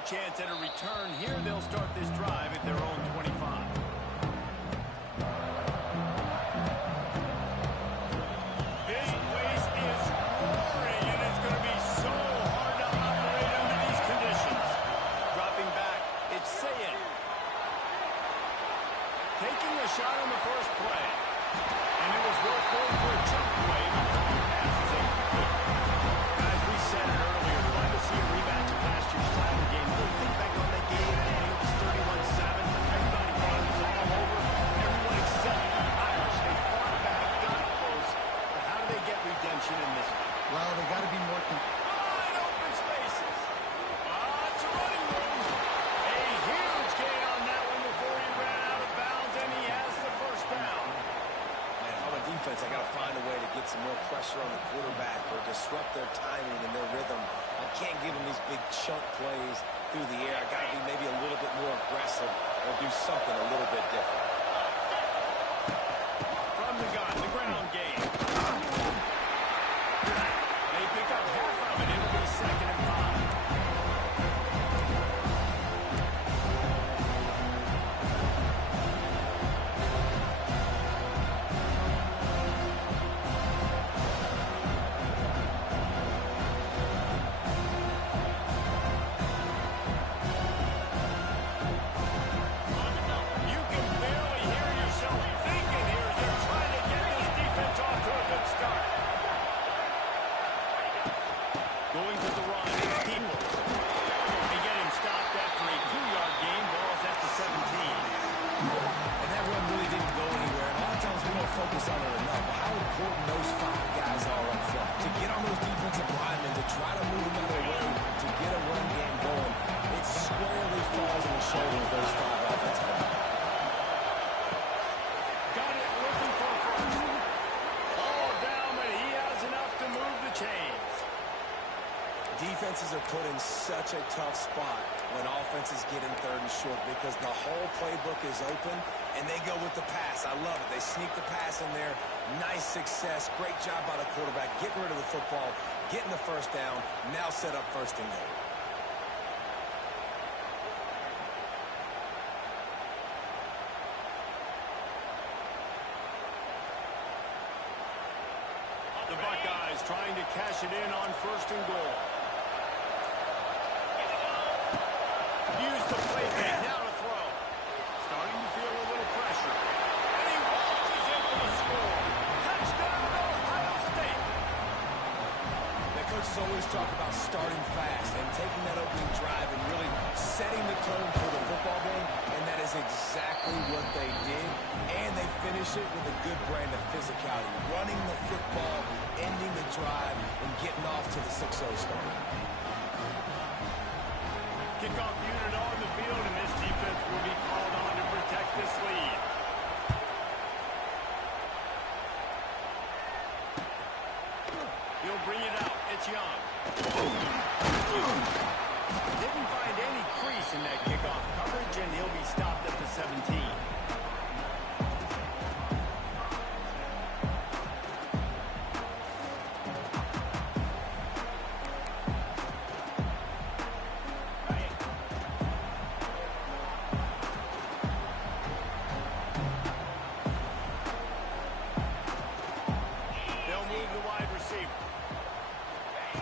Chance at a return here. They'll start this drive at their own 25. This place is roaring, and it's going to be so hard to operate under these conditions. Dropping back, it's Sayin. Taking a shot on the first play. And it was worth going for a jump play because the pass is incomplete. As we said it earlier, glad to see a rematch of last year's title game. Think back on that game, it was 31-7. Everybody thought it was all over. Everyone except the Irish. They fought back, got close. But how do they get redemption in this one? Well, they got to be more... Wide open spaces. Lots of running room. A huge gain on that one before he ran out of bounds, and he has the first down. Man, if I'm a defense, I got to find a way to get some more pressure on the quarterback or disrupt their timing and their rhythm. I can't give them these big chunk plays through the air. I got to be maybe a little bit more aggressive or do something a little bit different. From the gun, the ground game. They pick up half of it. It'll be 2nd and 5. Going to the run, it's Peoples. They get him stopped after a 2-yard gain. Ball's at the 17. And that run really didn't go anywhere. A lot of times we don't focus on it enough. How important those 5 guys are up front. To get on those defensive linemen, to try to move them out of the way, to get a run game going, it squarely falls on the shoulders of those 5 offensive linemen. Got it looking for first. All down, but he has enough to move the chains. Defenses are put in such a tough spot when offenses get in 3rd and short because the whole playbook is open and they go with the pass. I love it. They sneak the pass in there. Nice success. Great job by the quarterback getting rid of the football, getting the first down, now set up 1st and goal. The Buckeyes trying to cash it in on 1st and goal. Use the playback, now to throw. Starting to feel a little pressure. And he waltzes in for the score. Touchdown, Ohio State. The coaches always talk about starting fast and taking that opening drive and really setting the tone for the football game, and that is exactly what they did. And they finish it with a good brand of physicality, running the football, ending the drive, and getting off to the 6-0 start. Kickoff unit on the field, and this defense will be called on to protect this lead. He'll bring it out. It's Young. Didn't find any crease in that kickoff coverage, and he'll be stopped at the 17.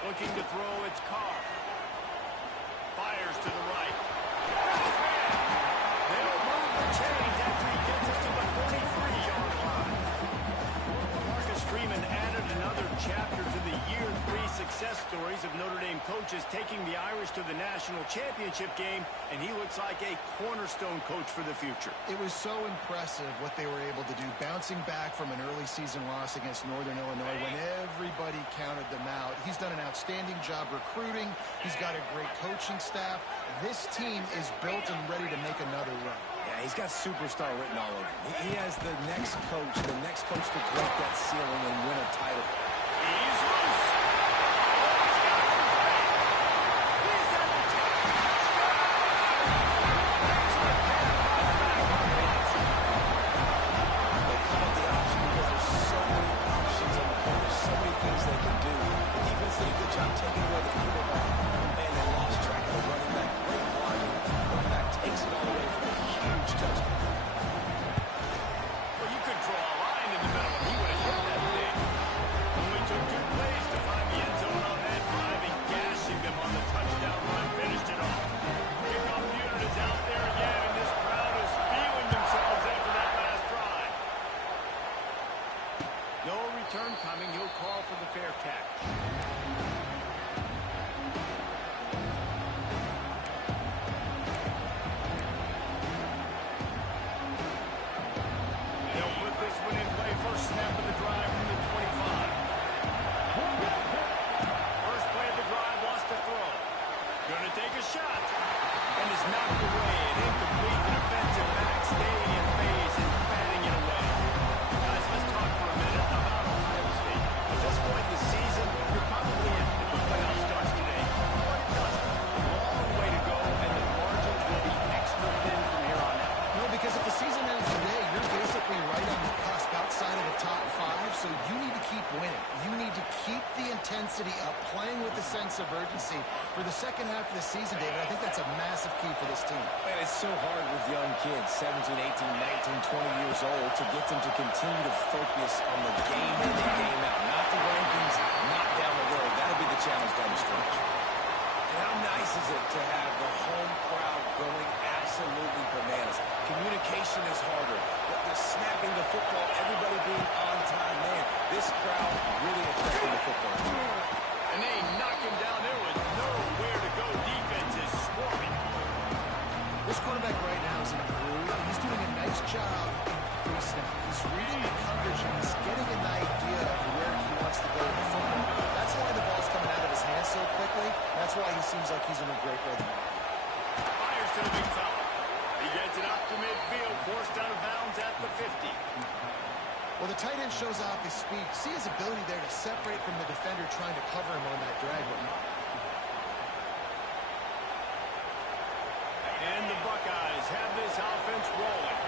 Looking to throw, it's Carr. Fires to the right. They'll move the chains after he gets it to the 43-yard line. Marcus Freeman added another chapter to the year 3 success stories of Notre Dame coaches, taking the Irish to the national championship game, and he looks like a cornerstone coach for the future. It was so impressive what they were able to do, bouncing back from an early season loss against Northern Illinois when everybody counted them out. He's done an outstanding job recruiting. He's got a great coaching staff. This team is built and ready to make another run. Yeah, he's got superstar written all over him. He has the next coach to break that ceiling and win a title. He's loose. He's got some space. He's at the top. They call it the option because there's so many options on the play. There's so many things they can do. The defense did a good job taking away the quarterback. Man, they lost track of the running back. Great blocking. Running back takes it all away for a huge touchdown. Well, you could draw a line in the middle and he would have hit that thing. Only took 2 plays to find the end zone on that drive and gashing them on the touchdown run. Finished it off. Kickoff unit is out there again, and this crowd is feeling themselves after that last drive. No return coming. He'll call for the fair catch. They'll put this one in play. First snap of the drive from the 25. First play of the drive, lost to throw. Gonna take a shot. And is knocked away. An incomplete defensive back staying in phase and batting it away. Guys, let's talk for a minute about Ohio State. At this point in the season, you're probably in if the playoff starts today. But it doesn't. A long way to go, and the margins will be extra thin from here on out. No, because if the season ends today, you're basically right on the cusp outside of the top 5, so you need to keep winning. You need to keep the intensity up, playing with a sense of urgency. For the second half of the season, David, I think that's a massive key for this team. Man, it's so hard with young kids, 17, 18, 19, 20 years old, to get them to continue to focus on the game in and game out. Not the rankings, not down the road. That'll be the challenge down the stretch. And how nice is it to have the home crowd going absolutely bananas? Communication is harder. But the snapping the football, everybody being on time, man, this crowd really affecting the football team. And they knock him down. There was nowhere to go. Defense is swarming. This quarterback right now is in a groove. He's doing a nice job every snap. He's reading the coverage and he's getting an idea of where he wants to go with the football. That's why the ball's coming out of his hands so quickly. That's why he seems like he's in a great rhythm. Fires to the big fella. He gets it up to midfield, forced out of bounds at the 50. Well, the tight end shows off his speed. See his ability there to separate from the defender trying to cover him on that drag route. And the Buckeyes have this offense rolling.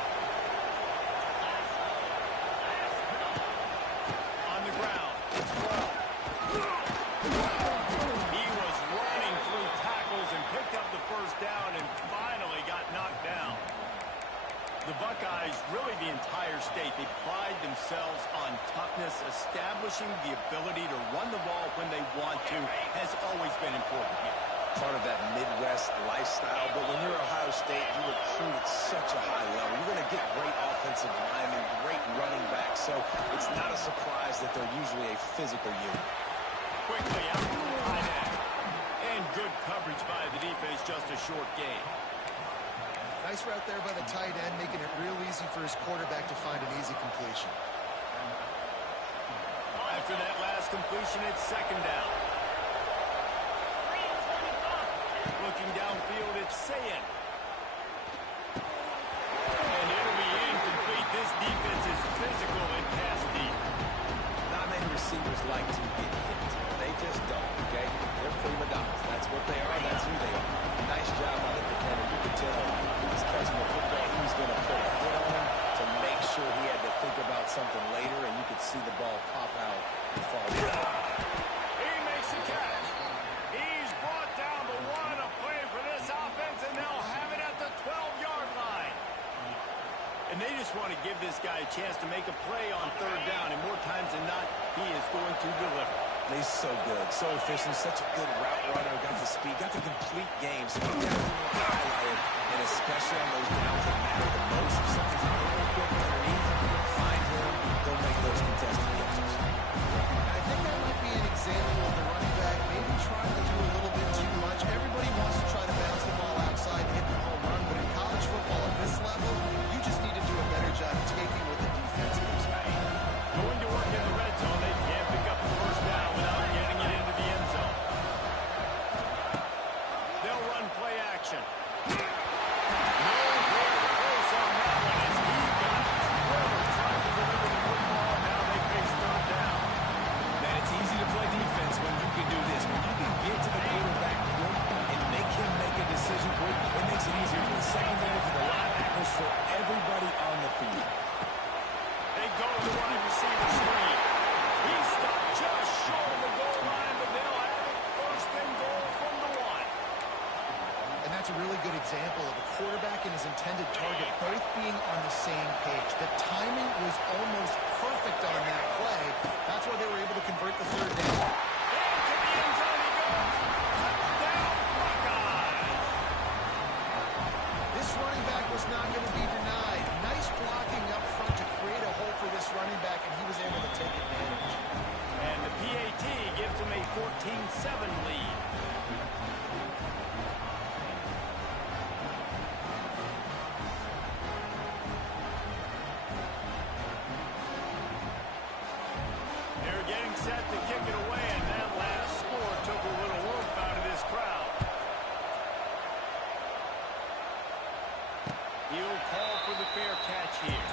On the ground, it's Ball. He was running through tackles and picked up the first down and finally got knocked down. The Buckeyes, really the entire state, they pride themselves on toughness. Establishing the ability to run the ball when they want to has always been important here. Part of that Midwest lifestyle, but when you're Ohio State, you recruit at such a high level. You're going to get great offensive linemen, great running backs, so it's not a surprise that they're usually a physical unit. Quickly out to the tight end. And good coverage by the defense, just a short gain. Nice route there by the tight end, making it real easy for his quarterback to find an easy completion. After that last completion, it's second down. Looking downfield, it's Sayin. And it'll be incomplete. This defense is physical and pass deep. Not many receivers like to get hit. They just don't, okay? They're prima donnas. That's what they are. That's who they are. Nice job by the defender. You can tell he's catching the football. He's going to put a hit on him to make sure he had to think about something later, and you could see the ball pop out and fall down. He makes the catch. He's brought down the one, a play for this offense, and they'll have it at the 12-yard line. And they just want to give this guy a chance to make a play on third down, and more times than not, he is going to deliver. He's so good, so efficient, such a good route runner, got the speed, got the complete game. So you have to highlight it, and especially on those downs that matter the most. If something's a little quick underneath, find him, go make those contested catches. And I think that might be an example of the running back maybe trying to do a little bit too much. Everybody wants to try to bounce the ball outside and hit the home run, but in college football at this level, you just need to do a better job taking what the defense gives you. Going to work in the red zone, they can't pick up the first down without getting it into the end zone. They'll run play action. Nowhere close on that one as he got Trevor trying to deliver the football. Now they face third down. Man, it's easy to play defense when you can do this. When you can get to the quarterback quick and make him make a decision quick, it makes it easier for the secondary, for the linebackers, for everybody on the field. They go to the wide receiver screen. He stopped just short of the goal line, but they'll have it first and goal from the one. And that's a really good example of a quarterback and his intended target both being on the same page. The timing was almost perfect on that play. That's why they were able to convert the third down. Into the end zone he goes. Touchdown, Buckeyes. This running back was not going to be denied. Nice blocking up front to create a hole for this running back, and he was able to take advantage. And the PAT gives them a 14-7 lead. They're getting set to kick it away, and that last score took a little oomph out of this crowd. He'll call for the fair catch here.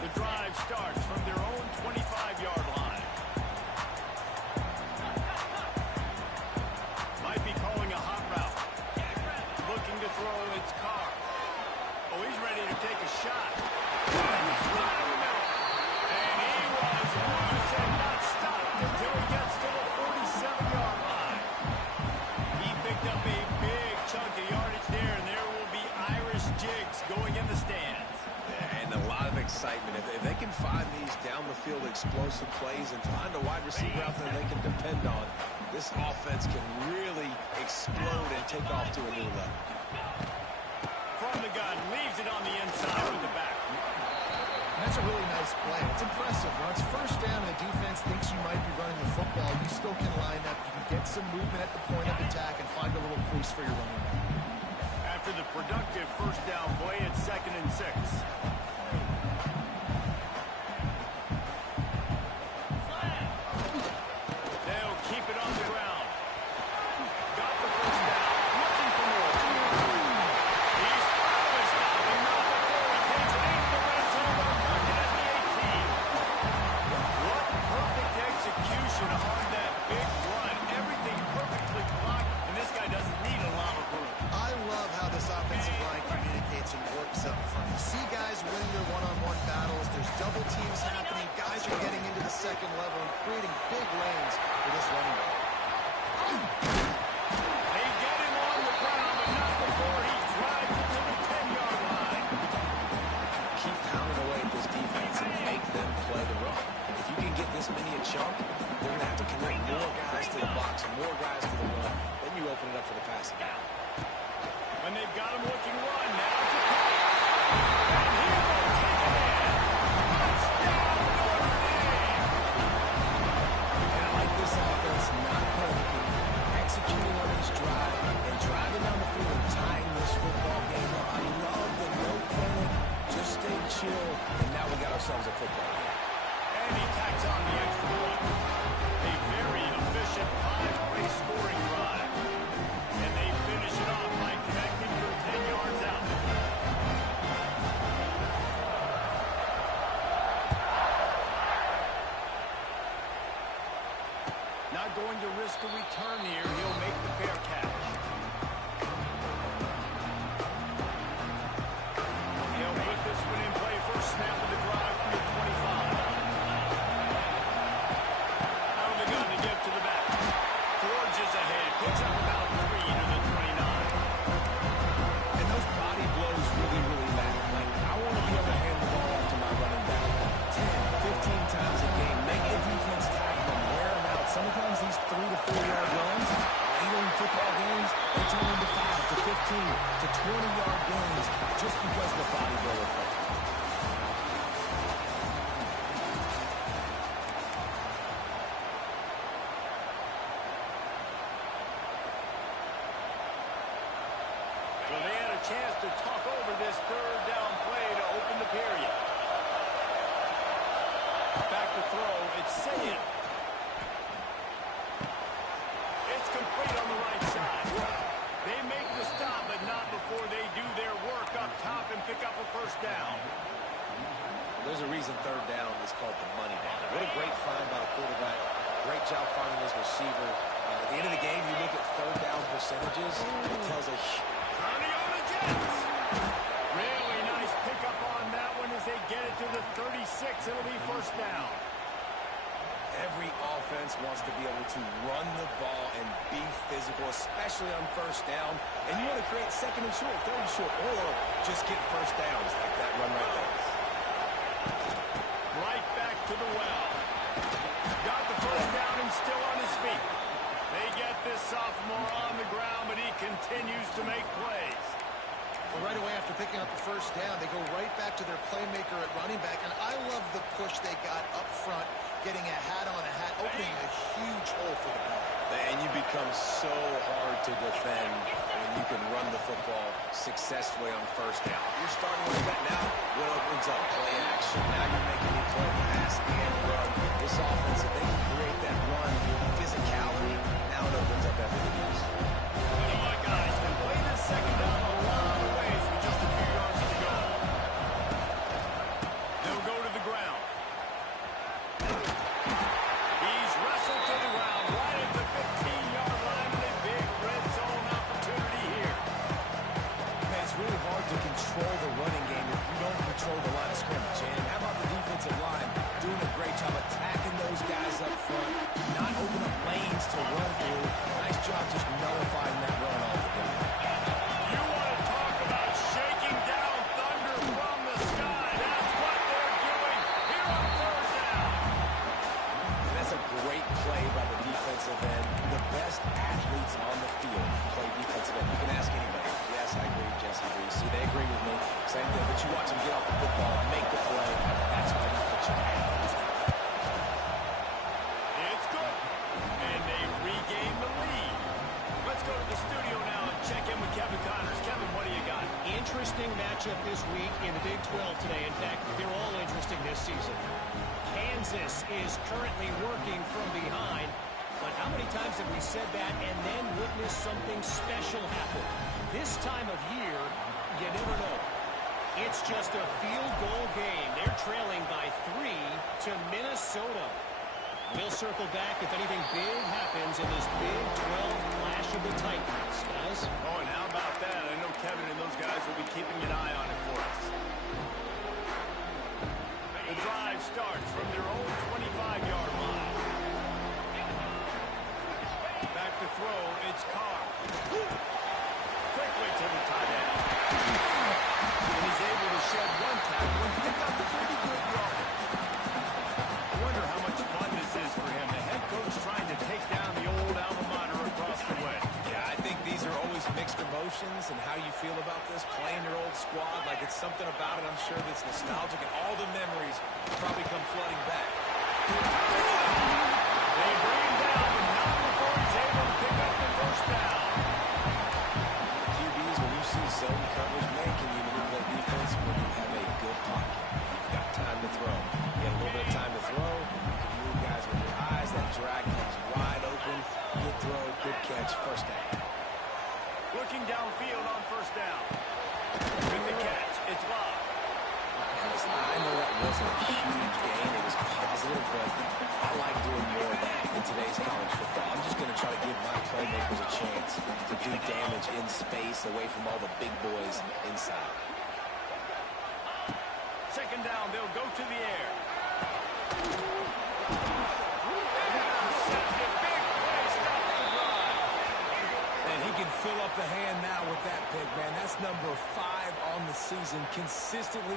The drive starts from their own 25-yard line. Might be calling a hot route. Looking to throw, it's Carr. Oh, he's ready to take a shot. And he's right in the middle. And he was loose and not stopped until he gets to the 47-yard line. He picked up a big chunk of yardage there, and there will be Irish jigs going in the stands. And a lot of excitement. If they can find these down-the-field explosive plays and find a wide receiver out there they can depend on, this offense can really explode and take off to a new level. From the gun, leaves it on the inside with the back. And that's a really nice play. It's impressive. When it's first down and the defense thinks you might be running the football, increase for your running back. After the productive first down play, it's 2nd and 6. They'll keep it on the ground. Got the first down. Looking for more. He's finally stopping. Not before he takes it into the red zone. They'll mark it at the 18. What perfect execution on that big run. Everything perfectly blocked, and this guy doesn't need a lot of room. I love how this offensive line communicates and works up front. You see guys winning their one-on-one battles. There's double teams happening. Guys are getting into the second level and creating big lanes for this running back. They get him on the ground, but not before he drives it to the 10-yard line. Keep pounding away at this defense and make them play the run. If you can get this many a chunk, they're going to have to connect more guys to the box and more guys to the run. Then you open it up for the passing game. And they've got him looking one. Now to pass. And he will take it in. Touchdown, Notre Dame. And I like this offense not panicking, executing on each drive, and driving down the field and tying this football game up. I love the no panic, just stay chill, and now we got ourselves a football game. And he tacks on the extra one. A very efficient 5-play scoring drive. And they finish it off by connecting for 10 yards out. Not going to risk a return here. He'll make the fair catch. He'll put this one in play. First snap of the drive from the 25. Out of the gun to give to the back. Forges ahead. Picks up about 3 to the 29. And those body blows really, really matter. Like, I want to be able to hand the ball off to my running back 10, 15 times a game. Make the defense tackle them, wear them out. Sometimes these 3 to 4-yard runs, later in football games, they turn into 5 to 15 to 20-yard gains just because of the body blow effect. So they had a chance to talk over this third down play to open the period. Back to throw. It's Saying. It's complete on the right side. They make the stop, but not before they do their work up top and pick up a first down. There's a reason third down is called the money down. What a great find by the quarterback. Great job finding his receiver. At the end of the game, you look at third down percentages. It tells a Turning on the Jets. Really nice pickup on that one as they get it to the 36. It'll be first down. Every offense wants to be able to run the ball and be physical, especially on first down. And you want to create second and short, third and short, or just get first downs like that run right there. Right back to the well. Got the first down and still on his feet. They get this sophomore on the ground, but he continues to make plays. Well, right away after picking up the first down, they go right back to their playmaker at running back. And I love the push they got up front, getting a hat on a hat, opening a huge hole for the ball. And you become so hard to defend when you can run the football successfully on first down. You're starting with that now. What opens up? Play action. Now you're making me play pass and run. This offense, if they can create that run, physicality, now it opens up everything else. And my guys can play this second down a lot of ways with just a few yards to go. They'll go to the ground. He's wrestled to the ground right at the 15-yard line with a big red zone opportunity here. Man, it's really hard to control the running game if you don't control the line of scrimmage. And how about the defensive line doing a great job attacking those guys up front, not open up lanes to run through. Nice job just nullifying that run altogether. You want to talk about shaking down thunder from the sky. That's what they're doing here on third down. And that's a great play by the defensive end. The best athletes on the field play defensive end. You can ask anybody. Yes, I agree, Jesse agrees. See, they agree with me. Same thing. But you watch them get off the football, make the play. That's why you put your athletes out. It's good. And they regain the lead. Let's go to the studio now this week in the Big 12 today. In fact, they're all interesting this season. Kansas is currently working from behind. But how many times have we said that and then witnessed something special happen? This time of year, you never know. It's just a field goal game. They're trailing by 3 to Minnesota. We'll circle back if anything big happens in this Big 12 clash of the Titans, guys. Oh, and how about that? I know Kevin and those guys will be keeping an eye on it for us. The drive starts from their own 25-yard line. Back to throw, it's Carr. Quickly to the tight end. And he's able to shed one tackle and pick up a pretty good yard. I wonder how much fun this is for him. The head coach trying to take down the old alma mater across the way. Yeah, I think these are always mixed emotions, and how you feel about this, playing your old squad, like it's something about it, I'm sure, that's nostalgic, and all the memories probably come flooding back. They bring him down, but not before he's able to pick up the first down. QBs, when you see zone coverage, man, can you manipulate defense when you have a good pocket? You've got time to throw. You get a little bit of time to throw. You can move guys with your eyes. That drag comes wide open. Good throw, good catch, first down. Looking downfield on first down. With the catch, it's Love. Now, listen, I know that wasn't a huge gain. It was positive, but I like doing more of that in today's college football. I'm just going to try to give my playmakers a chance to do damage in space away from all the big boys inside. Second down, they'll go to the air. And he can fill up the hand now with that pick, man. That's number 5 on the season, consistently.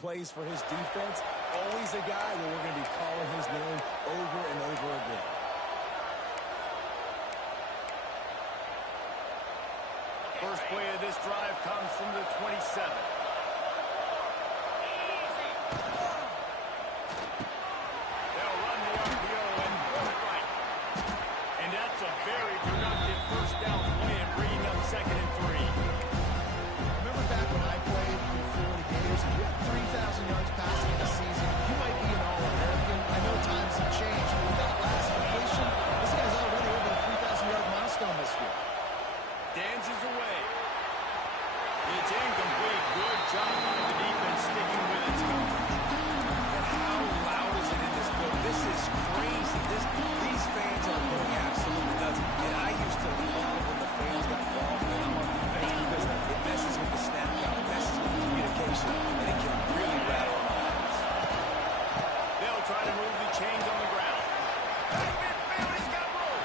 Plays for his defense. Always a guy where we're going to be calling his name over and over again. First play of this drive comes from the 27. They'll run the RPO and run it right. And that's a very productive first down play and bringing up 2nd and 3. Remember back when I played in the Florida Gators, if you had 3,000 yards passing in a season, you might be an All-American. I know times have changed, but with that last completion, this guy's already over the 3,000-yard milestone this year. Dances away. It's incomplete. Good job by the defense sticking with its coverage. And how loud is it in this building? This is crazy. These fans are going absolutely nuts. And I used to love when the fans got involved when I'm on defense because it messes with the snap count, it messes with the communication, and it can really rattle an offense. They'll try to move the chains on the ground. Back midfield, he's got room.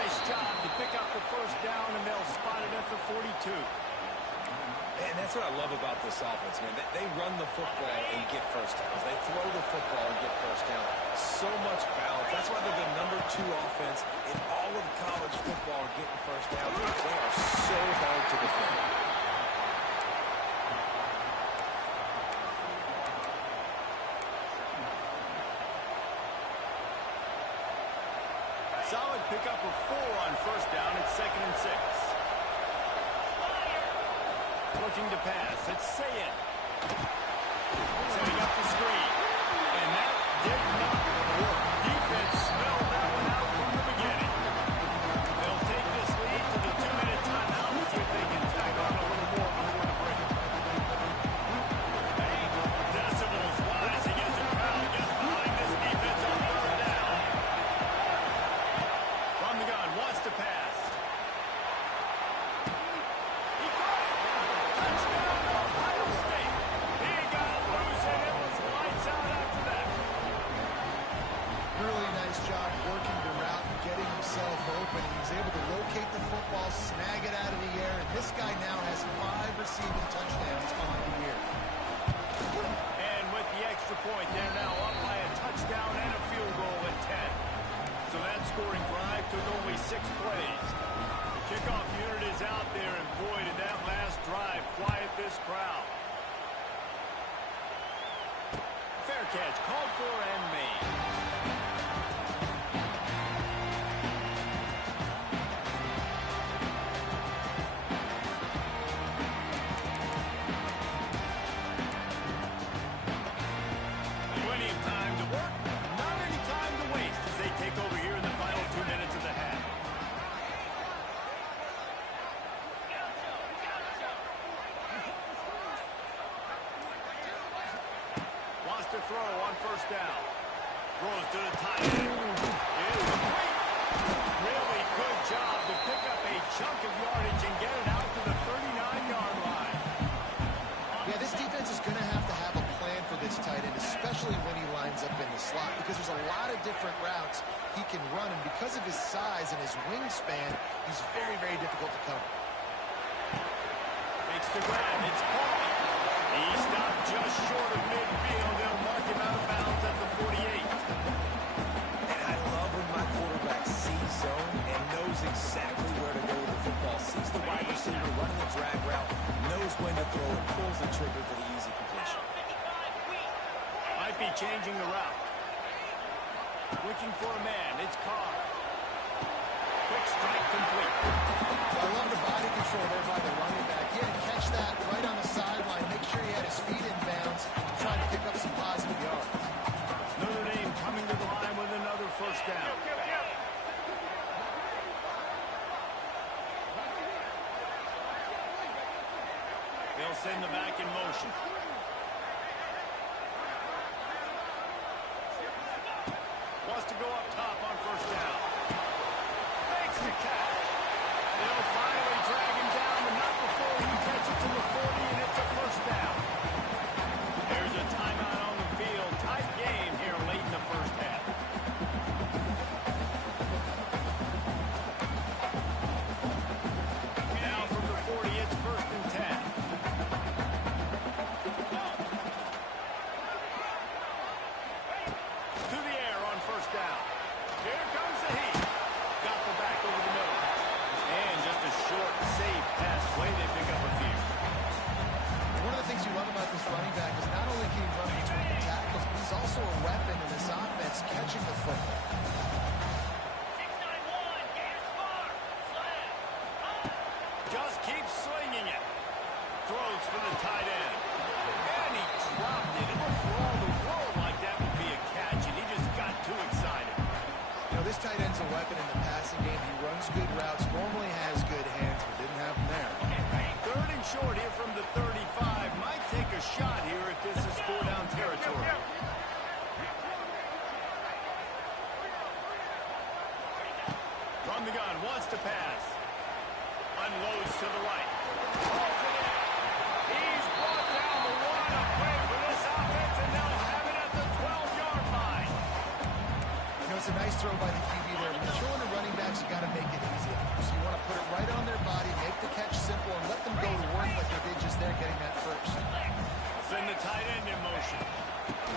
Nice job to pick up the first down, and they'll spot it at the 42. And that's what I love about this offense, man. They run the football and get first downs. They throw the football and get first down. So much balance. That's why they're the number 2 offense in all of college football getting first downs. They are so hard to defend. Solid pickup of 4 on first down. It's 2nd and 6. Looking to pass. It's Sayin. Setting up the screen. And that did not work. Defense smelled that one out from the beginning. They'll take this lead to the 2-minute timeout and see if they can tag on a little more before the break. Decibels rising as the crowd gets behind this defense on 3rd down. From the gun, wants to pass. He got it. Touchdown, Ohio State. He got loose and it was lights out after that. Really nice job working the route and getting himself open. He was able to locate the football, snag it out of the air, and this guy now has 5 receiving touchdowns on the year. And with the extra point, they're now up by a touchdown and a field goal at 10. So that scoring drive took only 6 plays. The kickoff unit is out there, and boy, did that last drive quiet this crowd. Fair catch, called for and made. to throw on first down. Throws to the tight end. It is complete. Really good job to pick up a chunk of yardage and get it out to the 39-yard line. Yeah, this defense is going to have a plan for this tight end, especially when he lines up in the slot, because there's a lot of different routes he can run, and because of his size and his wingspan, he's very, very difficult to cover. Makes the grab. It's Paul. He stopped just short of midfield. They'll mark him out of bounds at the 48. And I love when my quarterback sees zone and knows exactly where to go with the football. Sees the wide receiver running the drag route, knows when to throw it, pulls the trigger for the easy completion. Might be changing the route. Looking for a man. It's Carr. Quick strike complete. I love the body control there by the running back. He had to catch that right on the sideline, make sure he had his feet in bounds, try to pick up some positive yards. Notre Dame coming to the line with another first down. They'll send the back in motion. Wants to go up top on first down. Makes the catch. They'll finally drag him down, but not before he gets it to the 40, and it's a first down. There's a timeout on the field. Tight game here late in the first half. Now from the 40, it's first and 10. To the air on first down. Here comes the heat. Got the back over the middle. And just a short, safe pass play. They pick up a few. One of the things you love about this running back is not only can he run between the tackles, but he's also a weapon in this offense catching the football. Just keeps slinging it. Throws for the tight end. And he dropped it. It looked for all the world like that would be a catch, and he just got too excited. You know, this tight end's a weapon in the passing game. He runs good routes, normally has good hands, but didn't have them there. Third and short here from the 35. Might take a shot here if this is four-down territory. From the gun, wants to pass. Unloads to the right. He's brought down the one. A play for this offense, and they'll have it at the 12-yard line. You know, it's a nice throw by the QB there. When you're throwing the running backs, you got to make it easy. So you want to put it right on their body, make the catch simple, and let them go to work like they did just there getting that first. Send the tight end in motion.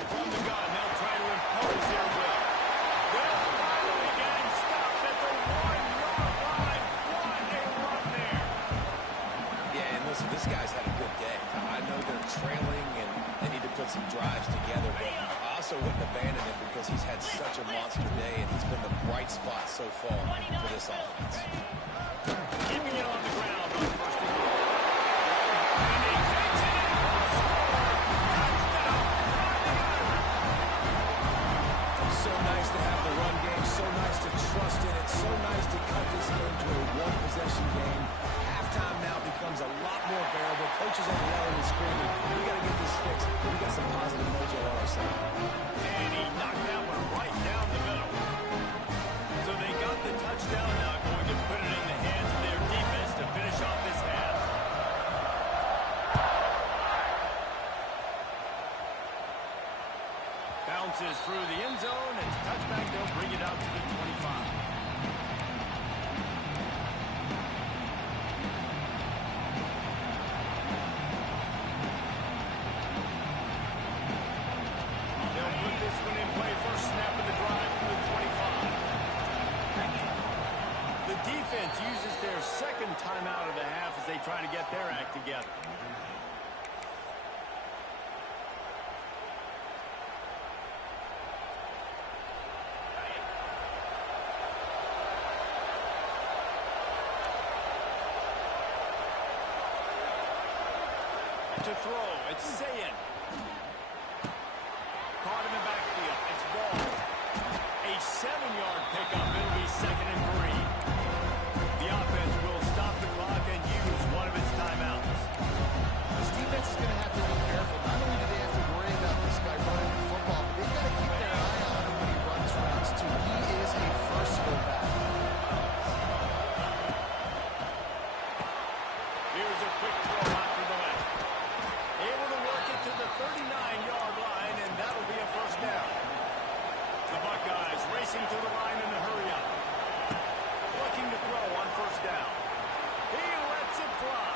From the gun, they'll try to impose their will. They'll finally get him stopped at the 1-yard line. What a run there. Yeah, and listen, this guy's had a good day. I know they're trailing and they need to put some drives together, but I also wouldn't abandon him because he's had such a monster day and he's been the bright spot so far for this offense. Keeping it on the ground on first and goal. And he takes it in for a score. Touchdown. So nice to have the run game, so nice to trust in it, so nice to cut this game to a one-possession game. Halftime now becomes a lot more bearable. Coaches are yelling and screaming. We got to get this fixed. We got some positive mojo on our side. And he knocked that one right down the middle. So they got the touchdown, now going to put it in the hands of their defense to finish off this half. Bounces through the end zone. It's a touchback. They'll bring it out to the 25. They'll put this one in play. First snap of the drive from the 25. The defense uses their second timeout of the half as they try to get their act together. To throw, it's Zayn. Caught in the backfield, it's Ball. A 7-yard pickup, it'll be 2nd and 3. The offense will stop the clock and use one of its timeouts. This defense is going to have to be careful. Not only do they have to worry about this guy running the Here's a quick throw out to the left. Able to work it to the 39-yard line, and that'll be a first down. The Buckeyes racing to the line in a hurry-up. Looking to throw on first down. He lets it fly.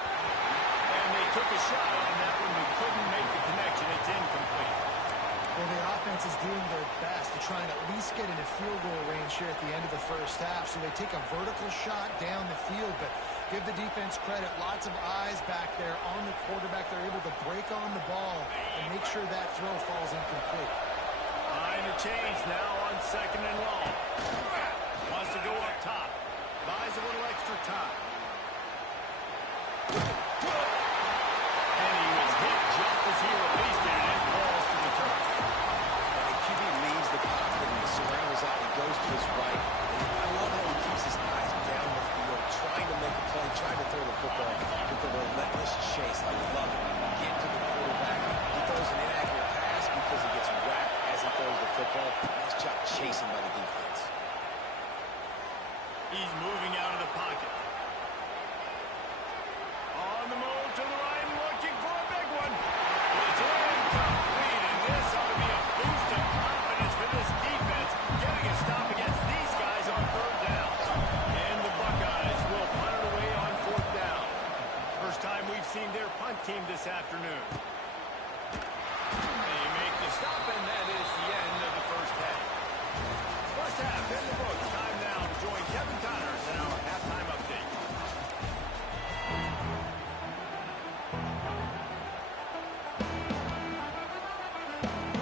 And they took a shot on that one, but couldn't make the connection. It's incomplete. Well, the offense is doing their best to try and at least get into field goal range here at the end of the first half. So they take a vertical shot down the field, but give the defense credit. Lots of eyes back there on the quarterback. They're able to break on the ball and make sure that throw falls incomplete. Behind the chains now on second and long. Wants to go up top. Buys a little extra time. And he was hit just as he released it, and it falls to the turf. The QB leaves the pocket and the surrounders out and goes to his right. And I love how he keeps his eyes down the field, trying to make a play, trying to throw the football with a relentless chase. I love it. Get to the quarterback. He throws an inaccurate pass because he gets whacked as he throws the football. Nice job chasing by the defense. He's moving out of the pocket. On the move to the right, looking for a big one. It's incomplete, and this ought to be a boost of confidence for this defense, getting a stop against these guys on third down. And the Buckeyes will punt it away on fourth down. First time we've seen their punt team this afternoon. They make the stop, and that is the end of the first half. First half in the books. Time now to join Kevin Connors in our halftime update.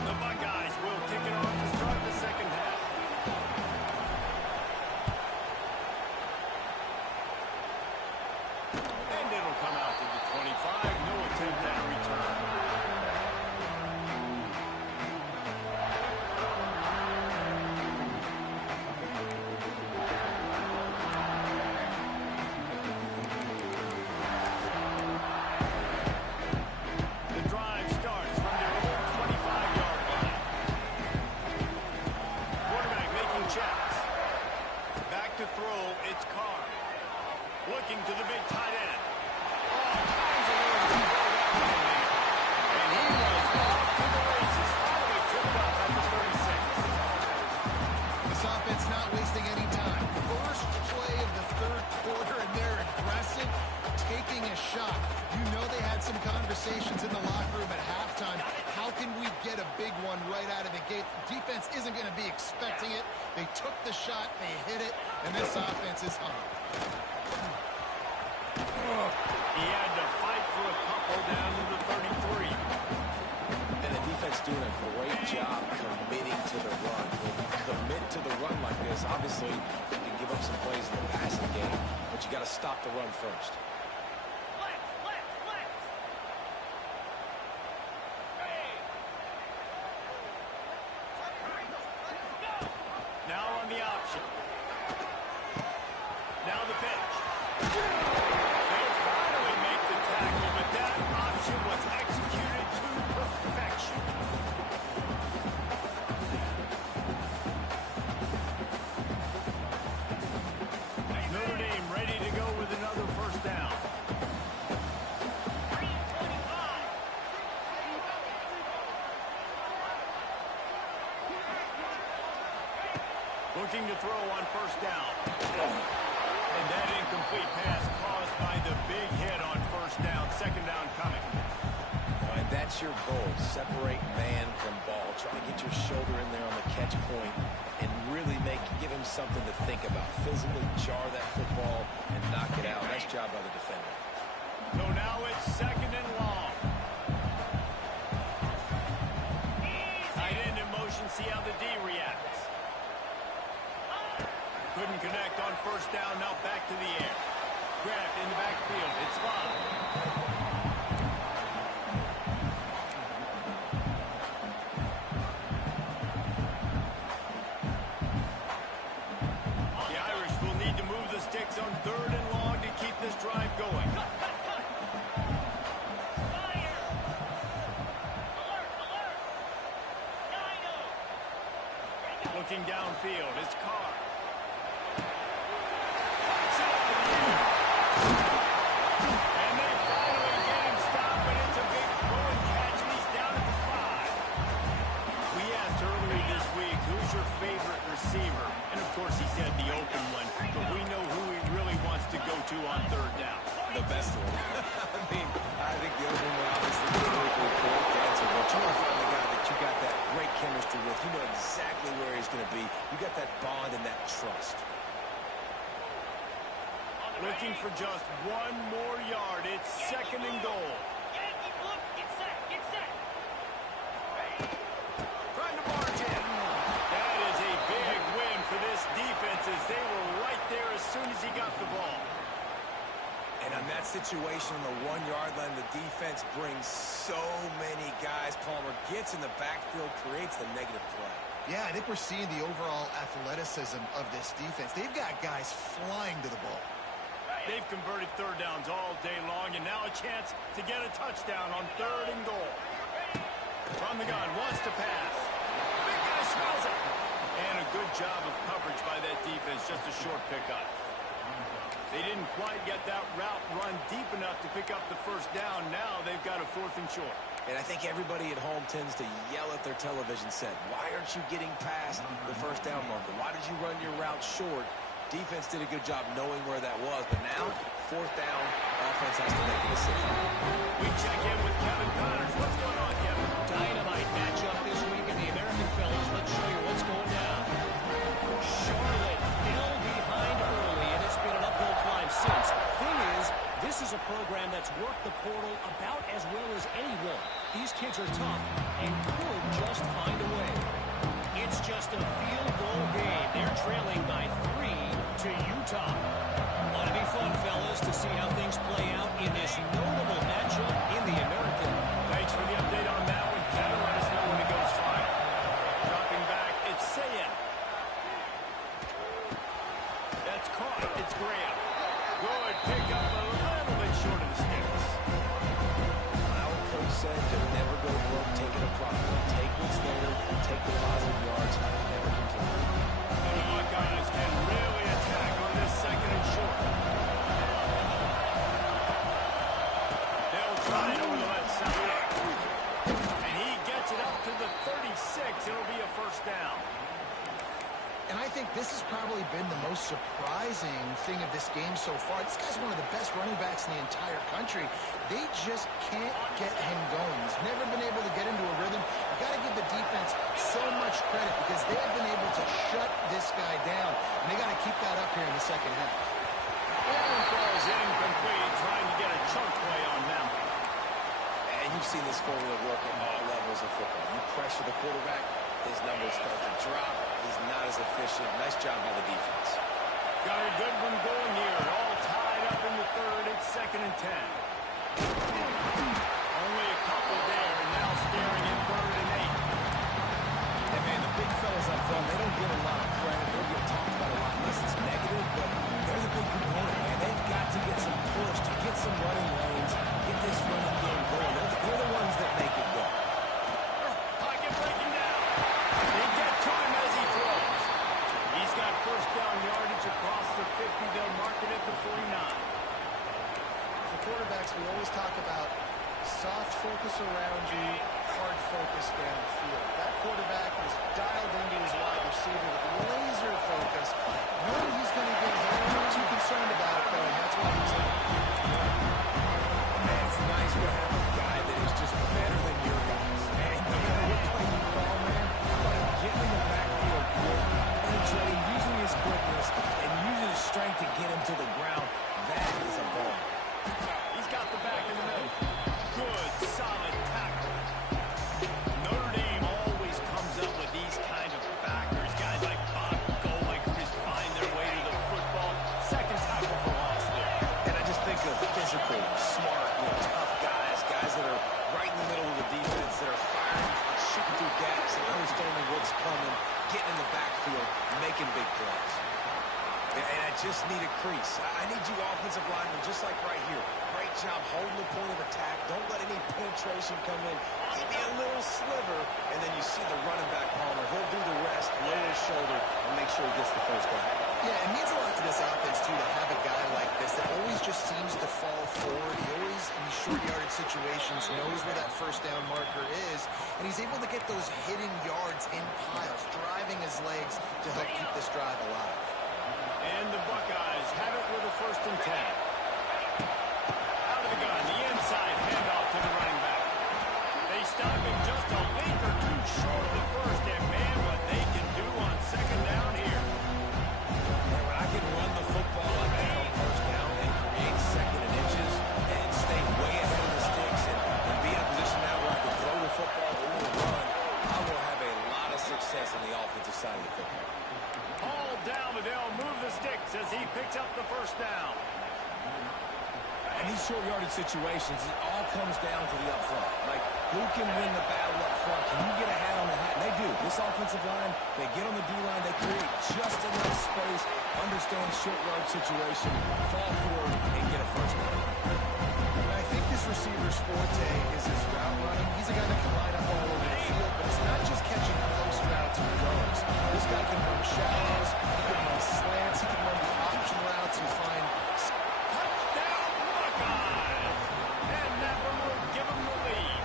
The Buckeyes will kick it off to start the second half. And it'll come out to the 25. No attempt at a return. The drive starts from their own 25-yard line. Quarterback making checks. Back to throw, it's Carr. Looking to the big tight end. All kinds of room to throw that one in there. And he was off to the races. Finally tripped up at the 36. This offense not wasting any time. First play of the third quarter, and they're aggressive, taking a shot. You know they had some conversations in the locker room at halftime. How can we get a big one right out of the gate? Defense isn't going to be expecting it. They took the shot, they hit it, and this offense is on. He had to fight for a couple down to the 33. And the defense doing a great job committing to the run. When you commit to the run like this, obviously you can give up some plays in the passing game, but you got to stop the run first. Now on the option. Now the pitch. They'll finally make the tackle, but that option was executed to perfection. Notre Dame ready to go with another first down. Looking to throw on first down. And that incomplete pass caused by the big hit on first down. Second down coming. And that's your goal. Separate man from ball. Try to get your shoulder in there on the catch point and really give him something to think about. Physically jar that football and knock it out. Nice job by the defender. So now it's second and long. Tight end in motion. See how the D reacts. Couldn't connect on first down. Now back to the air. Grabbed in the backfield. It's Vaughn. The Irish will need to move the sticks on third and long to keep this drive going. Looking downfield. It's Carr. And they he got the ball. And on that situation on the 1-yard line, the defense brings so many guys. Palmer gets in the backfield, creates the negative play. Yeah, I think we're seeing the overall athleticism of this defense. They've got guys flying to the ball. They've converted third downs all day long, and now a chance to get a touchdown on 3rd and goal. From the gun, wants to pass. Big guy smells it. And a good job of coverage by that defense, just a short pickup. They didn't quite get that route run deep enough to pick up the first down. Now they've got a 4th and short. And I think everybody at home tends to yell at their television set, why aren't you getting past the first down marker? Why did you run your route short? Defense did a good job knowing where that was, but now, 4th down, offense has to make a decision. We check in with Kevin Connors. What's going on, Kevin? Dynamite matchup this week in the American fellas. Let's show you what's going down. Charlotte fell behind early, and it's been an uphill climb since. Thing is, this is a program that's worked the portal about as well as anyone. These kids are tough and could just find a way. It's just a field goal game. They're trailing by 3 to Utah. Ought to be fun, fellas, to see how things play out in this notable matchup in the American. Thanks for the update on that one, Kevin. Let us know when it goes final. Dropping back, it's Sayen. That's caught. It's Graham. Good pick up, a little bit short of the sticks. Our coach said to never go broke taking a profit. Take what's there, take the positive yards, never complain. The Buckeyes can really attack on this 2nd and short. They'll try it over the left side. And he gets it up to the 36. It'll be a 1st down. And I think this has probably been the most surprising thing of this game so far. This guy's one of the best running backs in the entire country. They just can't get him going. He's never been able to get into a rhythm. You got to give the defense so much credit because they have been able to shut this guy down. And they got to keep that up here in the 2nd half. Ball falls incomplete, trying to get a chunk play on them. And you've seen this formula work at all levels of football. You pressure the quarterback, his numbers start to drop. He's not as efficient. Nice job by the defense. Got a good one going here. All tied up in the 3rd. It's 2nd and 10. Only a couple there, and now staring at 3rd and 8. And man, the big fellas up front, they don't get a lot of credit. They don't get talked about a lot unless it's negative, but they're the big component, man. They've got to get some push, to get some running lanes, get this running game going. They're the ones that make it go. Pocket breaking down. They get to him as he throws. He's got 1st down yardage across the 50. They'll mark it at the 49. For quarterbacks, we always talk about soft focus around you, hard focus downfield. That quarterback was dialed into his wide receiver with laser focus, knowing he's going to get hit. I'm not too concerned about it, though, and that's what he's in. Man, it's nice to have a guy that is just better than your guys. And no matter what play you call, man, let him get in the backfield quick, penetrating, using his quickness, and using his strength to get him to the ground. That is a ball. He's got the back in the middle. Good, solid tackle. Notre Dame always comes up with these kind of backers. Guys like Bob Golick who just find their way to the football. 2nd tackle for loss there. And I just think of physical, smart, tough guys, guys that are right in the middle of the defense, that are firing, shooting through gaps, and understanding what's coming, getting in the backfield, making big plays. And I just need a crease. I need you offensive linemen, just like right here. Great job holding the point of attack. Don't let any penetration come in. Give me a little sliver, and then you see the running back, Palmer. He'll do the rest, lower his shoulder, and make sure he gets the 1st down. Yeah, it means a lot to this offense, too, to have a guy like this that always just seems to fall forward. He always, in these short yardage situations, knows where that 1st down marker is, and he's able to get those hitting yards in piles, driving his legs to help keep this drive alive. And the Buckeyes have it with a 1st and 10. Out of the gun, the inside handoff to the running back. They stop him just a length or 2 short of the 1st, and man, what they can do on 2nd down here. And when I can run the football like that on 1st down and create 2nd and inches and stay way ahead of the sticks and be in a position now where I can throw the football or run, I will have a lot of success on the offensive side of the football. All down, but they'll move the sticks as he picks up the 1st situations, it all comes down to the up front. Like, who can win the battle up front? Can you get a hat on the hat? And they do. This offensive line, they get on the D-line, they create just enough space, understand short yard situation, fall forward, and get a first down. I think this receiver's forte is his route running. He's a guy that can line up all over the field, but it's not just catching post routes and goes. This guy can run shallows, he can run slants, he can run the option routes and find... Touchdown, Buckeyes! And that one will give them the lead.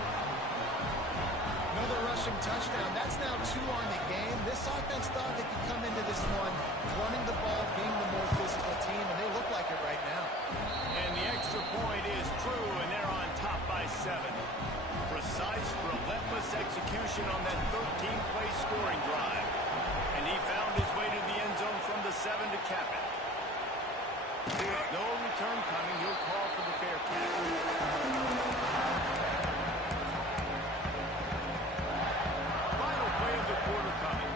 Another rushing touchdown. That's now 2 on the game. This offense thought they could come into this one running the ball, being the more physical team, and they look like it right now. And the extra point is true, and they're on top by 7. Precise, relentless execution on that 13-play scoring drive. And he found his way to the end zone from the 7 to cap it. No return coming. He'll call for the fair catch. Final play of the quarter coming.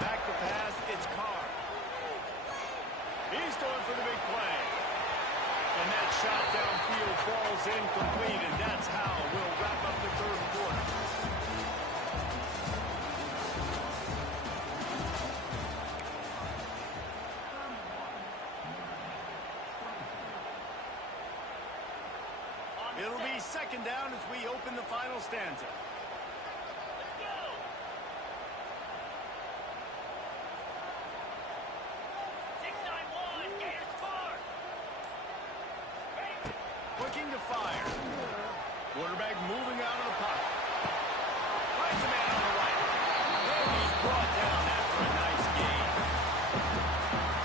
Back to pass, it's Carr. He's going for the big play. And that shot downfield falls incomplete, and that's how we'll wrap up the third quarter. It'll be second down as we open the final stanza. Looking to fire. Quarterback moving out of the pocket. Finds a man on the right. And he's brought down after a nice gain.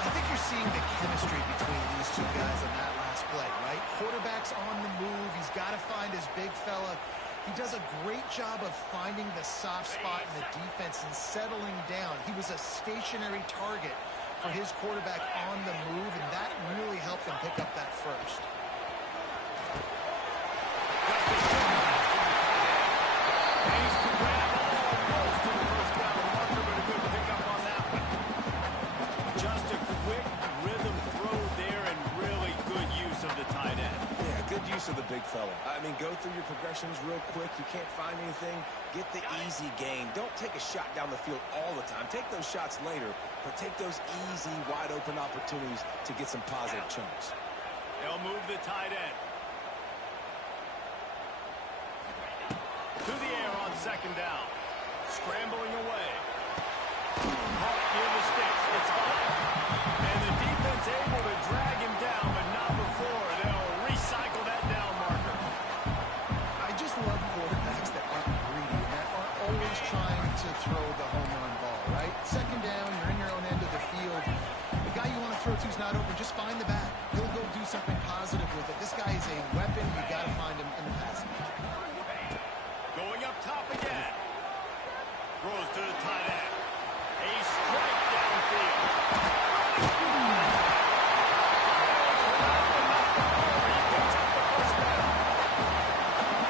I think you're seeing the chemistry between these two guys on that last play, right? Quarterback's on the move. He's got to find his big fella. He does a great job of finding the soft spot in the defense and settling down. He was a stationary target for his quarterback on the move, and that really helped him pick up that first. Needs to grab almost to the first down marker, but a good pickup on that one. Just a quick rhythm throw there and really good use of the tight end. Yeah, good use of the big fella. I mean, go through your progressions real quick. You can't find anything. Get the easy gain. Don't take a shot down the field all the time. Take those shots later, but take those easy, wide-open opportunities to get some positive chunks. They'll move the tight end. To the air on second down. Scrambling away. Caught near the sticks. It's up. And the defense able to drag him down, but not before. They'll recycle that down marker. I just love quarterbacks that aren't greedy and that aren't always trying to throw the home run ball, right? Second down, you're in your own end of the field. The guy you want to throw to is not open. Just find the back. He'll go do something positive with it. This guy is a weapon. You got to find him in the passing game. Going up top again. Throws to the tight end. A strike downfield.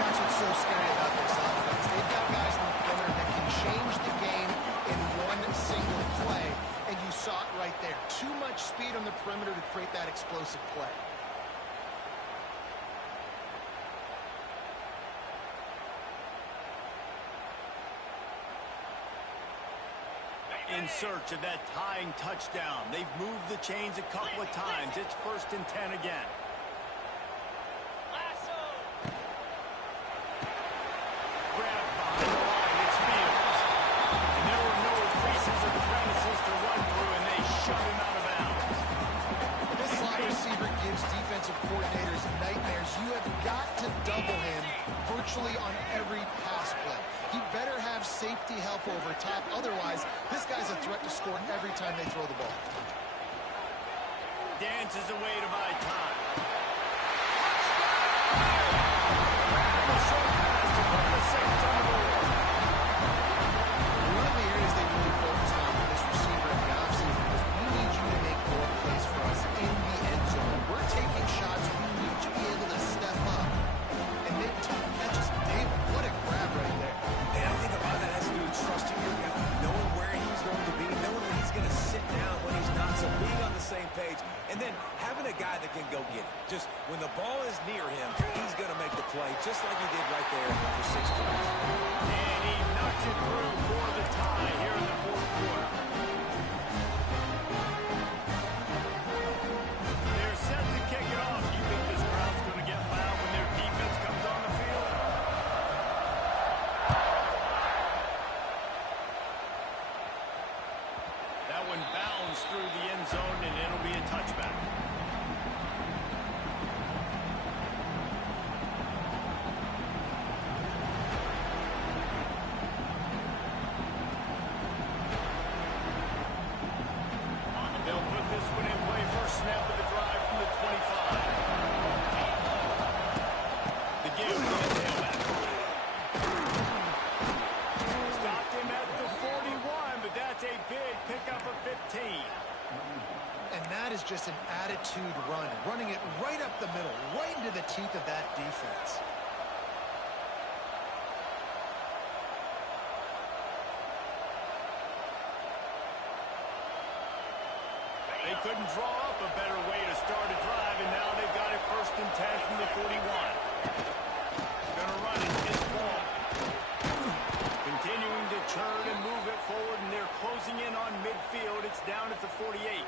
That's what's so scary about this offense. They've got guys in the perimeter that can change the game in one single play, and you saw it right there. Too much speed on the perimeter to create that explosive play. In search of that tying touchdown. They've moved the chains a couple of times. It's 1st and 10 again. Grabbed behind the line. It's Fields. And there were no creases or crevices to run through, and they shut him out of bounds. This slot receiver gives defensive coordinators nightmares. You have got to double him virtually on every pass play. He better have safety help over top. Otherwise, this guy's a threat to score every time they throw the ball. Dances away to buy time. One of the areas they really focused on with this receiver in the offseason was we need you to make more plays for us in the end zone. We're taking shots. We need to be able to step up play, just like he did right there for 6 points. And he knocks it through for the tie here in the fourth quarter. They're set to kick it off. You think this crowd's going to get loud when their defense comes on the field? That one bounds through the end zone, and it'll be a touchback. They'll put this one in play. First snap of the drive from the 25. The give to the tailback. Stopped him at the 41, but that's a big pickup of 15. And that is just an attitude run, running it right up the middle, right into the teeth of that defense. They couldn't draw up a better way to start a drive, and now they've got it 1st and 10 from the 41. Gonna run it. It's ball. Continuing to turn and move it forward, and they're closing in on midfield. It's down at the 48.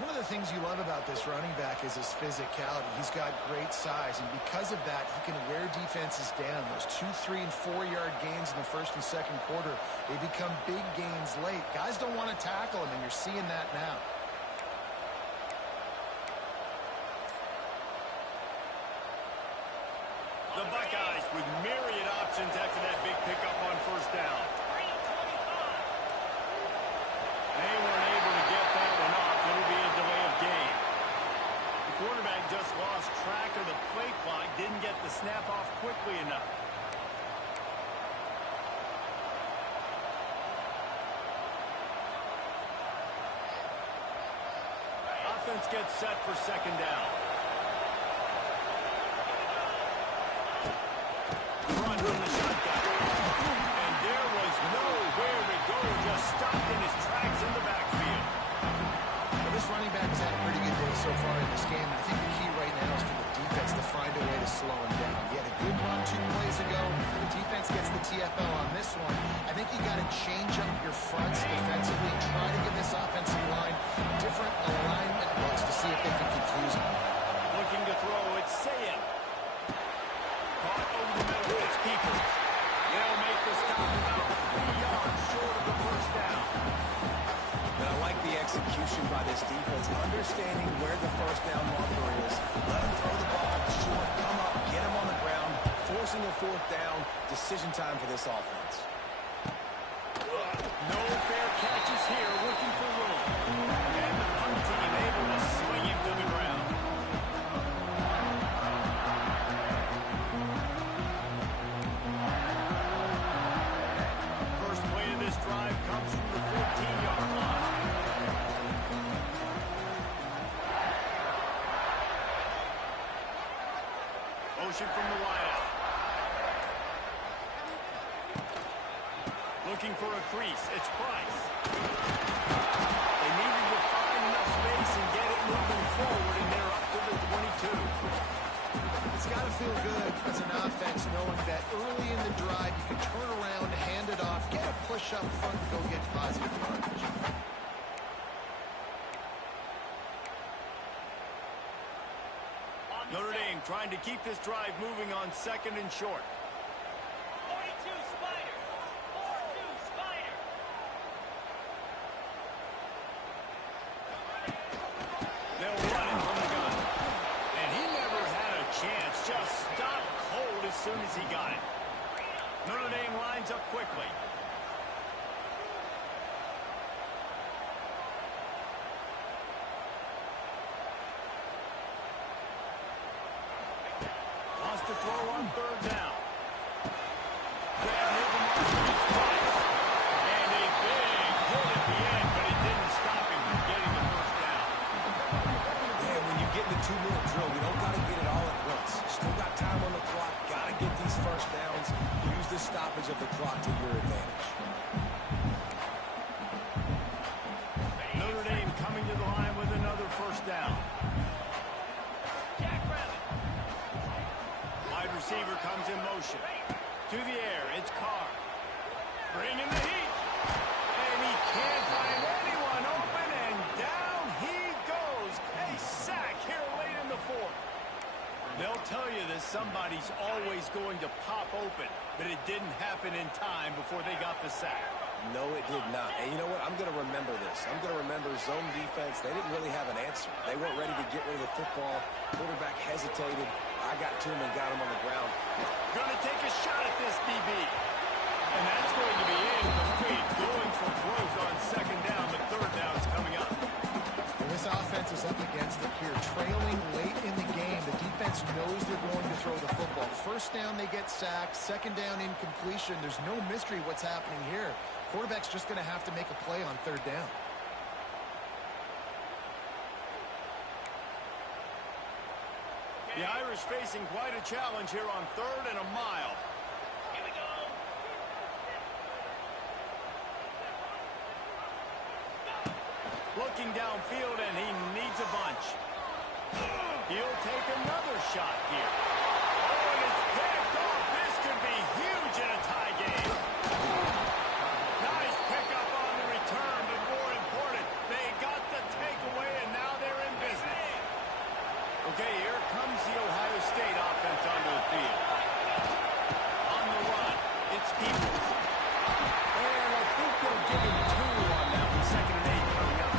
One of the things you love about this running back is his physicality. He's got great size, and because of that, he can wear defenses down. Those 2, 3, and 4-yard gains in the 1st and 2nd quarter, they become big gains late. Guys don't want to tackle him, and you're seeing that now. The Buckeyes with myriad options after that big pickup on 1st down. They weren't able to get that one off. It'll be a delay of game. The quarterback just lost track of the play clock, didn't get the snap off quickly enough. Offense gets set for 2nd down. Run from the shotgun. And there was nowhere to go, just stopped in his tracks in the backfield. Well, this running back has had a pretty good day so far in this game. I think the key right now is for the defense to find a way to slow him down. He had a good run 2 plays ago. The defense gets the TFL on this one. I think you got to change up your fronts defensively. Try to give this offensive line different alignment looks to see if they can confuse him. Looking to throw, it's Sayin. Caught over the middle, it's Peoples. They'll make the stop about 3 yards short of the 1st down. And I like the execution by this defense, understanding where the 1st down marker is. Let him throw the ball short, come up, get him on the ground, forcing a 4th down. Decision time for this offense. No fair catches here, looking for room. And the punt team able to swing him to the ground. First play of this drive comes from the 14-yard line. Motion from the wideout. Looking for a crease. It's Price. They needed to find enough space and get it moving forward, and they're up to the 22. It's got to feel good as an offense knowing that early in the drive you can turn around, hand it off, get a push up front, and go get positive yardage. Notre Dame trying to keep this drive moving on 2nd and short. 42 Spider. 4-2 Spider. They'll run it from the gun. And he never had a chance. Just stopped cold as soon as he got it. Notre Dame lines up quickly. Wants to throw on 3rd down. Grab near the mark. And a big hit at the end, but it didn't stop him from getting the 1st down. Yeah, when you get in the 2-minute drill, you don't got to get it all at once. Still got time on the clock. Got to get these 1st downs. Use the stoppage of the clock to your advantage. Notre Dame coming to the line with another 1st down. Jack Rabbit. receiver comes in motion. To the air, it's Carr. Bringing the heat. And he can't find anyone open, and down he goes. A sack here late in the fourth. They'll tell you that somebody's always going to pop open, but it didn't happen in time before they got the sack. No, it did not. And you know what? I'm going to remember this. I'm going to remember zone defense. They didn't really have an answer. They weren't ready to get rid of the football. Quarterback hesitated. I got to him and got him on the ground. Going to take a shot at this DB. And that's going to be incomplete. Going for growth on second down. The third down is coming up. And this offense is up against it here. Trailing late in the game. The defense knows they're going to throw the football. First down, they get sacked. Second down, incompletion. There's no mystery what's happening here. Quarterback's just going to have to make a play on third down. The Irish facing quite a challenge here on third and a mile. Here we go. Looking downfield, and he needs a bunch. He'll take another shot here. Oh, and it's picked off. This could be huge in a tie game. Nice pickup on the return, but more important, they got the takeaway, and now they're in business. Okay, here comes the Ohio State offense onto the field. On the run, it's Peoples. And I think they'll give him 2 on that one. Second and 8 coming up.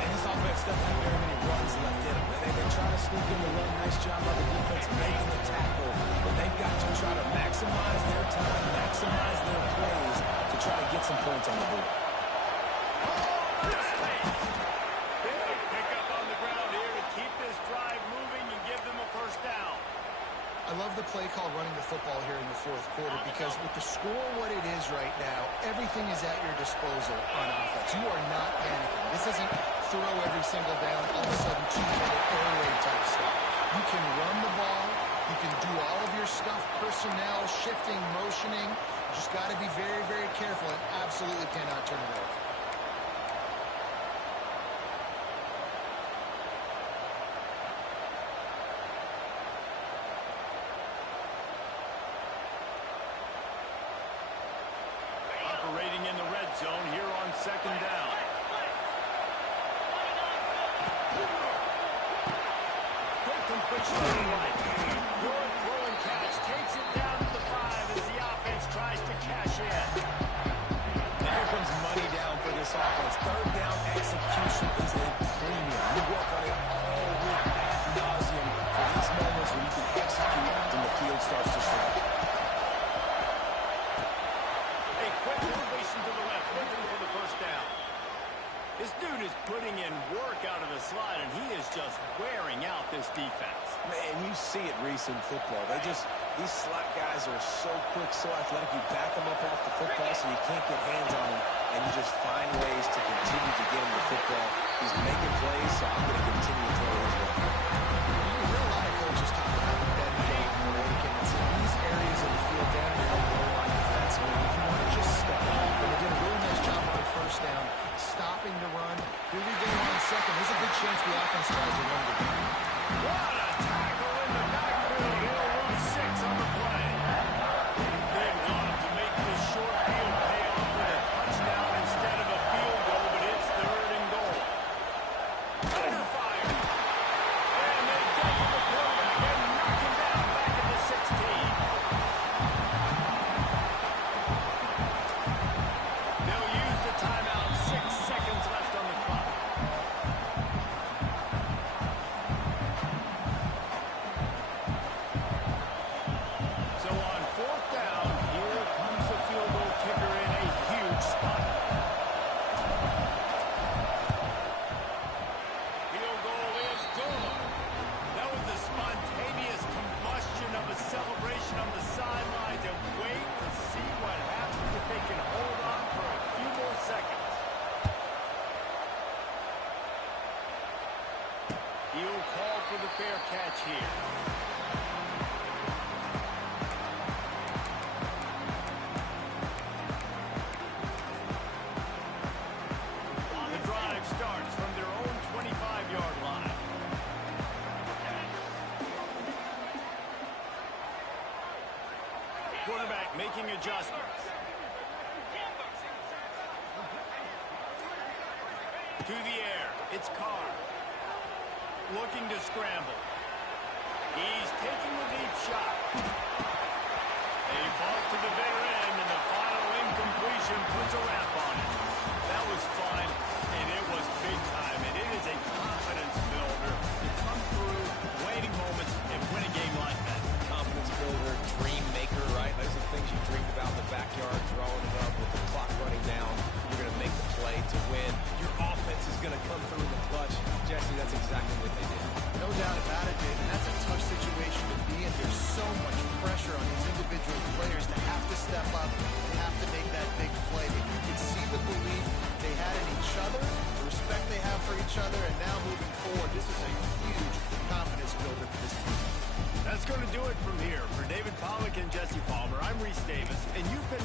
And this offense doesn't have very many runs left in them. They've been trying to sneak in the run. Nice job by the defense making the tackle. But they've got to try to maximize their time, maximize their plays to try to get some points on the board. Big pickup on the ground here to keep this drive moving and give them a first down. I love the play call running the football here in the fourth quarter because with the score what it is right now, everything is at your disposal on offense. You are not panicking. This isn't throw every single down, all of a sudden 2-minute air raid type stuff. You can run the ball. You can do all of your stuff, personnel, shifting, motioning. You just got to be very, very careful and absolutely cannot turn it over. Operating in the red zone here on second down. Quick completion to the right. Good throw and catch. Takes it down to the 5 as the offense tries to cash in. And here comes money down for this offense. Third down execution is a premium. You work on it all week ad nauseum for these moments where you can execute when the field starts to shrink. A quick completion to the left, looking for the first down. This dude is putting in work out of the slot, and he is just wearing out this defense. Man, you see it, Reese, in football. These slot guys are so quick, so athletic. You back them up off the football so you can't get hands on them, and you just find ways to continue to get him the football. He's making plays, so I'm going to continue to throw as well. You hear a lot of coaches talk about the bend game break, and it's in these areas of the field down here on the goal line defensively. If you want to just step up, and they did a really nice job on first down, stopping the run. Here we go on second. There's a good chance the offense tries to run the game. What a tackle in the backfield. He'll lose 6 on the play. They want to make this short field pay off with a touchdown instead of a field goal, but it's third and goal. Under fire. And Quarterback making adjustments. To the air, it's Carr. Looking to scramble. He's taking the deep shot. They fought to the bitter end, and the final incompletion puts a wrap on it. That was fun, and it was big time, and it is a confidence builder to come through waiting moments and win a game like that. Confidence builder, dream maker, right? Those are things you dreamed about in the backyard, drawing it up with the clock running down. You're going to make the play to win. Your offense is going to come through in the clutch. Jesse, that's exactly what they did. No doubt about it, Dave, and that's a tough situation to be in. There's so much pressure on these individual players to have to step up and have to make that big play. But you can see the belief they had in each other, the respect they have for each other, and now moving forward, this is a huge confidence builder for this team. That's going to do it from here. For David Pollack and Jesse Palmer, I'm Reese Davis, and you've been...